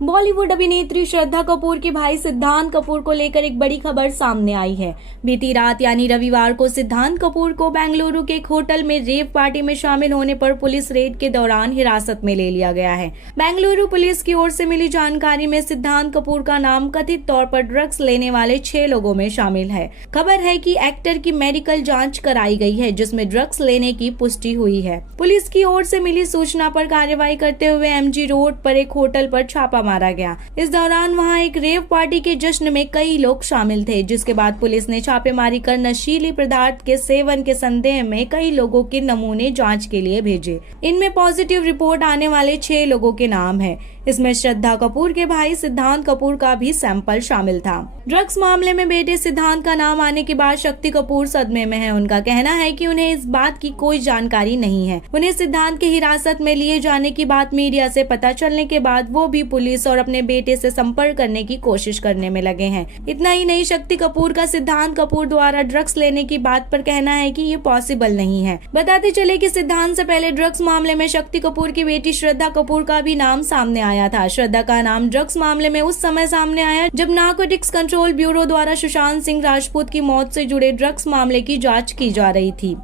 बॉलीवुड अभिनेत्री श्रद्धा कपूर के भाई सिद्धांत कपूर को लेकर एक बड़ी खबर सामने आई है। बीती रात यानी रविवार को सिद्धांत कपूर को बेंगलुरु के एक होटल में रेव पार्टी में शामिल होने पर पुलिस रेड के दौरान हिरासत में ले लिया गया है। बेंगलुरु पुलिस की ओर से मिली जानकारी में सिद्धांत कपूर का नाम कथित तौर पर ड्रग्स लेने वाले 6 लोगों में शामिल है। खबर है कि एक्टर की मेडिकल जाँच कराई गई है, जिसमें ड्रग्स लेने की पुष्टि हुई है। पुलिस की ओर से मिली सूचना पर कार्रवाई करते हुए MG रोड पर एक होटल पर छापा मारा गया। इस दौरान वहां एक रेव पार्टी के जश्न में कई लोग शामिल थे, जिसके बाद पुलिस ने छापेमारी कर नशीली पदार्थ के सेवन के संदेह में कई लोगों के नमूने जांच के लिए भेजे। इनमें पॉजिटिव रिपोर्ट आने वाले 6 लोगों के नाम है। इसमें श्रद्धा कपूर के भाई सिद्धांत कपूर का भी सैंपल शामिल था। ड्रग्स मामले में बेटे सिद्धांत का नाम आने के बाद शक्ति कपूर सदमे में है। उनका कहना है कि उन्हें इस बात की कोई जानकारी नहीं है। उन्हें सिद्धांत के हिरासत में लिए जाने की बात मीडिया से पता चलने के बाद वो भी पुलिस और अपने बेटे से संपर्क करने की कोशिश करने में लगे हैं। इतना ही नहीं, शक्ति कपूर का सिद्धांत कपूर द्वारा ड्रग्स लेने की बात पर कहना है कि ये पॉसिबल नहीं है। बताते चले कि सिद्धांत से पहले ड्रग्स मामले में शक्ति कपूर की बेटी श्रद्धा कपूर का भी नाम सामने आया था। श्रद्धा का नाम ड्रग्स मामले में उस समय सामने आया जब नारकोटिक्स कंट्रोल ब्यूरो द्वारा सुशांत सिंह राजपूत की मौत से जुड़े ड्रग्स मामले की जांच की जा रही थी।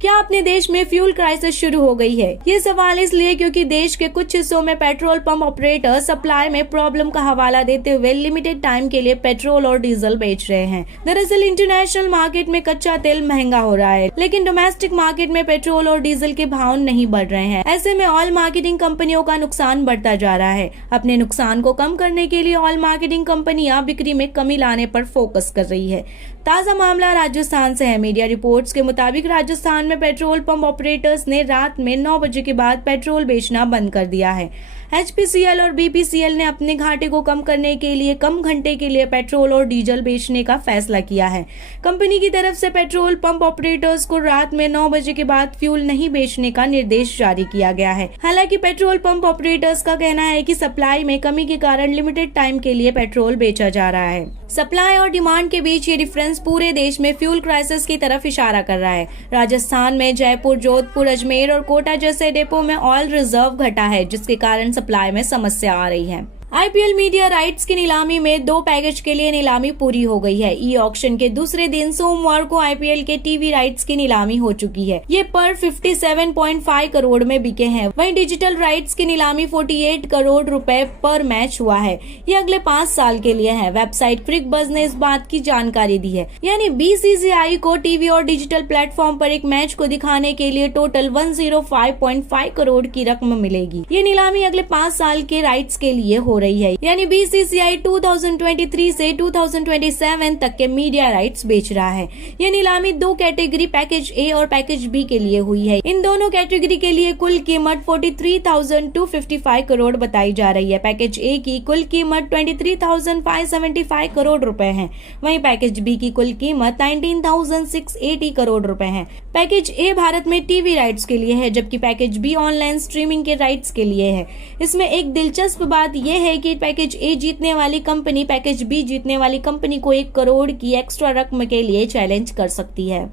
क्या अपने देश में फ्यूल क्राइसिस शुरू हो गई है? ये सवाल इसलिए क्योंकि देश के कुछ हिस्सों में पेट्रोल पंप ऑपरेटर सप्लाई में प्रॉब्लम का हवाला देते हुए लिमिटेड टाइम के लिए पेट्रोल और डीजल बेच रहे हैं। दरअसल इंटरनेशनल मार्केट में कच्चा तेल महंगा हो रहा है, लेकिन डोमेस्टिक मार्केट में पेट्रोल और डीजल के भाव नहीं बढ़ रहे हैं। ऐसे में ऑयल मार्केटिंग कंपनियों का नुकसान बढ़ता जा रहा है। अपने नुकसान को कम करने के लिए ऑयल मार्केटिंग कंपनियां बिक्री में कमी लाने पर फोकस कर रही है। ताजा मामला राजस्थान से है। मीडिया रिपोर्ट्स के मुताबिक राजस्थान में पेट्रोल पंप ऑपरेटर्स ने रात में 9 बजे के बाद पेट्रोल बेचना बंद कर दिया है। HPCL और BPCL ने अपने घाटे को कम करने के लिए कम घंटे के लिए पेट्रोल और डीजल बेचने का फैसला किया है। कंपनी की तरफ से पेट्रोल पंप ऑपरेटर्स को रात में 9 बजे के बाद फ्यूल नहीं बेचने का निर्देश जारी किया गया है। हालांकि पेट्रोल पंप ऑपरेटर्स का कहना है कि सप्लाई में कमी के कारण लिमिटेड टाइम के लिए पेट्रोल बेचा जा रहा है। सप्लाई और डिमांड के बीच ये डिफरेंस पूरे देश में फ्यूल क्राइसिस की तरफ इशारा कर रहा है। राजस्थान में जयपुर, जोधपुर, अजमेर और कोटा जैसे डिपो में ऑयल रिजर्व घटा है, जिसके कारण सप्लाई में समस्या आ रही है। IPL मीडिया राइट्स की नीलामी में 2 पैकेज के लिए नीलामी पूरी हो गई है। ई ऑक्शन के दूसरे दिन सोमवार को IPL के टीवी राइट्स की नीलामी हो चुकी है। ये पर 57.5 करोड़ में बिके हैं। वहीं डिजिटल राइट्स की नीलामी 48 करोड़ रुपए पर मैच हुआ है। ये अगले 5 साल के लिए है। वेबसाइट क्रिकबज़ ने इस बात की जानकारी दी है। यानी BCCI को टीवी और डिजिटल प्लेटफॉर्म पर एक मैच को दिखाने के लिए टोटल 105.5 करोड़ की रकम मिलेगी। ये नीलामी अगले 5 साल के राइट्स के लिए हो रही है। यानी BCCI 2023 से 2027 तक के मीडिया राइट्स बेच रहा है। ये नीलामी 2 कैटेगरी पैकेज A और पैकेज B के लिए हुई है। इन दोनों कैटेगरी के लिए कुल कीमत 43,255 करोड़ बताई जा रही है। पैकेज A की कुल कीमत 23,575 करोड़ रुपए है। वहीं पैकेज B की कुल कीमत 19,680 करोड़ रुपए है। पैकेज A भारत में टीवी राइट्स के लिए है, जबकि पैकेज B ऑनलाइन स्ट्रीमिंग के राइट्स के लिए है। इसमें एक दिलचस्प बात यह है कि पैकेज A जीतने वाली कंपनी पैकेज B जीतने वाली कंपनी को 1 करोड़ की एक्स्ट्रा रकम के लिए चैलेंज कर सकती है।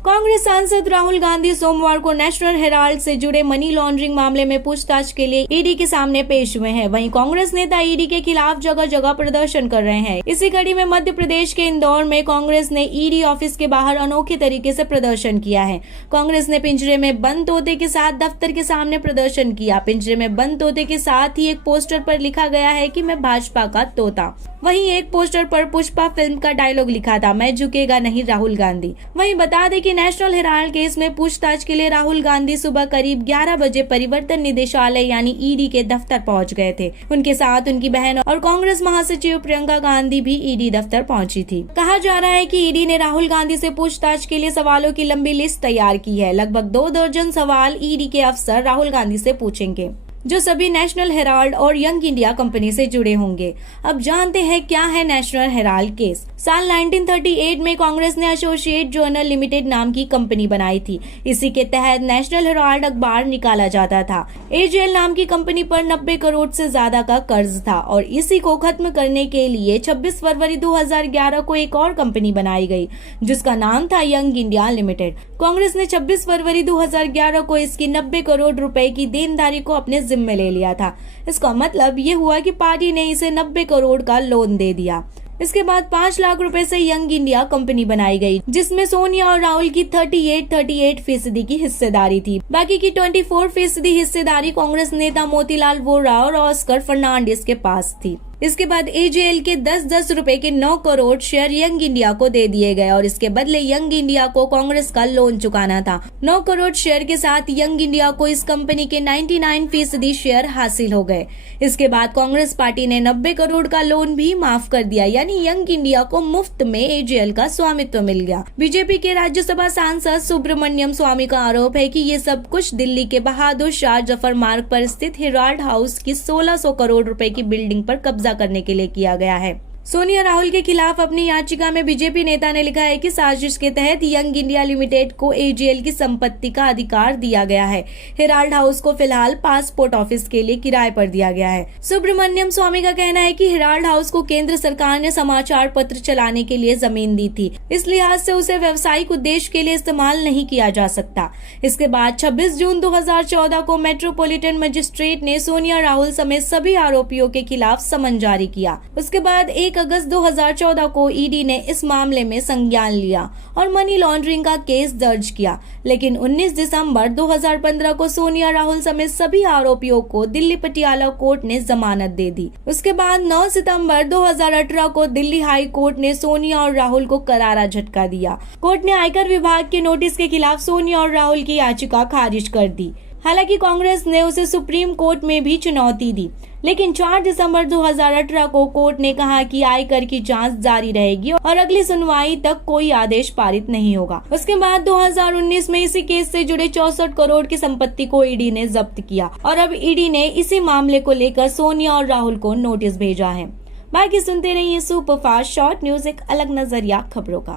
कांग्रेस सांसद राहुल गांधी सोमवार को नेशनल हेराल्ड से जुड़े मनी लॉन्ड्रिंग मामले में पूछताछ के लिए ईडी के सामने पेश हुए हैं। वहीं कांग्रेस नेता ईडी के खिलाफ जगह जगह प्रदर्शन कर रहे हैं। इसी कड़ी में मध्य प्रदेश के इंदौर में कांग्रेस ने ईडी ऑफिस के बाहर अनोखे तरीके से प्रदर्शन किया है। कांग्रेस ने पिंजरे में बंद तोते के साथ दफ्तर के सामने प्रदर्शन किया। पिंजरे में बंद तोते के साथ ही एक पोस्टर पर लिखा गया है कि मैं भाजपा का तोता। वहीं एक पोस्टर पर पुष्पा फिल्म का डायलॉग लिखा था, मैं झुकेगा नहीं राहुल गांधी। वहीं बता दें कि नेशनल हेराल्ड केस में पूछताछ के लिए राहुल गांधी सुबह करीब 11 बजे परिवर्तन निदेशालय यानी ईडी के दफ्तर पहुंच गए थे। उनके साथ उनकी बहन और कांग्रेस महासचिव प्रियंका गांधी भी ईडी दफ्तर पहुंची थी। कहा जा रहा है कि ईडी ने राहुल गांधी से पूछताछ के लिए सवालों की लंबी लिस्ट तैयार की है। लगभग 2 दर्जन सवाल ईडी के अफसर राहुल गांधी से पूछेंगे, जो सभी नेशनल हेराल्ड और यंग इंडिया कंपनी से जुड़े होंगे। अब जानते हैं क्या है नेशनल हेराल्ड केस। साल 1938 में कांग्रेस ने एसोसिएट जर्नल लिमिटेड नाम की कंपनी बनाई थी। इसी के तहत नेशनल हेराल्ड अखबार निकाला जाता था। एजेएल नाम की कंपनी पर 90 करोड़ से ज्यादा का कर्ज था और इसी को खत्म करने के लिए 26 फरवरी 2011 को एक और कंपनी बनाई गई, जिसका नाम था यंग इंडिया लिमिटेड। कांग्रेस ने 26 फरवरी 2011 को इसकी 90 करोड़ रुपए की देनदारी को अपने जिम्मे ले लिया था। इसका मतलब ये हुआ कि पार्टी ने इसे 90 करोड़ का लोन दे दिया। इसके बाद 5 लाख रुपए से यंग इंडिया कंपनी बनाई गई, जिसमें सोनिया और राहुल की 38% की हिस्सेदारी थी। बाकी की 24% हिस्सेदारी कांग्रेस नेता मोतीलाल वोरा और ऑस्कर फर्नांडिस के पास थी। इसके बाद एजेएल के 10-10 रुपए के 9 करोड़ शेयर यंग इंडिया को दे दिए गए और इसके बदले यंग इंडिया को कांग्रेस का लोन चुकाना था। 9 करोड़ शेयर के साथ यंग इंडिया को इस कंपनी के 99% शेयर हासिल हो गए। इसके बाद कांग्रेस पार्टी ने 90 करोड़ का लोन भी माफ कर दिया, यानी यंग इंडिया को मुफ्त में एजेएल का स्वामित्व मिल गया। बीजेपी के राज्यसभा सांसद सुब्रमण्यम स्वामी का आरोप है कि ये सब कुछ दिल्ली के बहादुर शाह जफर मार्ग पर स्थित हेराल्ड हाउस की 1600 करोड़ रुपए की बिल्डिंग पर कब्जा करने के लिए किया गया है। सोनिया राहुल के खिलाफ अपनी याचिका में बीजेपी नेता ने लिखा है कि साजिश के तहत यंग इंडिया लिमिटेड को एजेएल की संपत्ति का अधिकार दिया गया है। हेराल्ड हाउस को फिलहाल पासपोर्ट ऑफिस के लिए किराए पर दिया गया है। सुब्रमण्यम स्वामी का कहना है कि हेराल्ड हाउस को केंद्र सरकार ने समाचार पत्र चलाने के लिए जमीन दी थी, इस लिहाज से उसे व्यावसायिक उद्देश्य के लिए इस्तेमाल नहीं किया जा सकता। इसके बाद 26 जून 2014 को मेट्रोपॉलिटन मजिस्ट्रेट ने सोनिया राहुल समेत सभी आरोपियों के खिलाफ समन जारी किया। उसके बाद 1 अगस्त 2014 को ईडी ने इस मामले में संज्ञान लिया और मनी लॉन्ड्रिंग का केस दर्ज किया, लेकिन 19 दिसंबर 2015 को सोनिया राहुल समेत सभी आरोपियों को दिल्ली पटियाला कोर्ट ने जमानत दे दी। उसके बाद 9 सितंबर 2018 को दिल्ली हाई कोर्ट ने सोनिया और राहुल को करारा झटका दिया। कोर्ट ने आयकर विभाग के नोटिस के खिलाफ सोनिया और राहुल की याचिका खारिज कर दी। हालांकि कांग्रेस ने उसे सुप्रीम कोर्ट में भी चुनौती दी, लेकिन 4 दिसंबर 2018 को कोर्ट ने कहा कि आयकर की जांच जारी रहेगी और अगली सुनवाई तक कोई आदेश पारित नहीं होगा। उसके बाद 2019 में इसी केस से जुड़े 64 करोड़ की संपत्ति को ईडी ने जब्त किया और अब ईडी ने इसी मामले को लेकर सोनिया और राहुल को नोटिस भेजा है। बाकी सुनते रहिए सुपरफास्ट शॉर्ट न्यूज, एक अलग नजरिया खबरों का।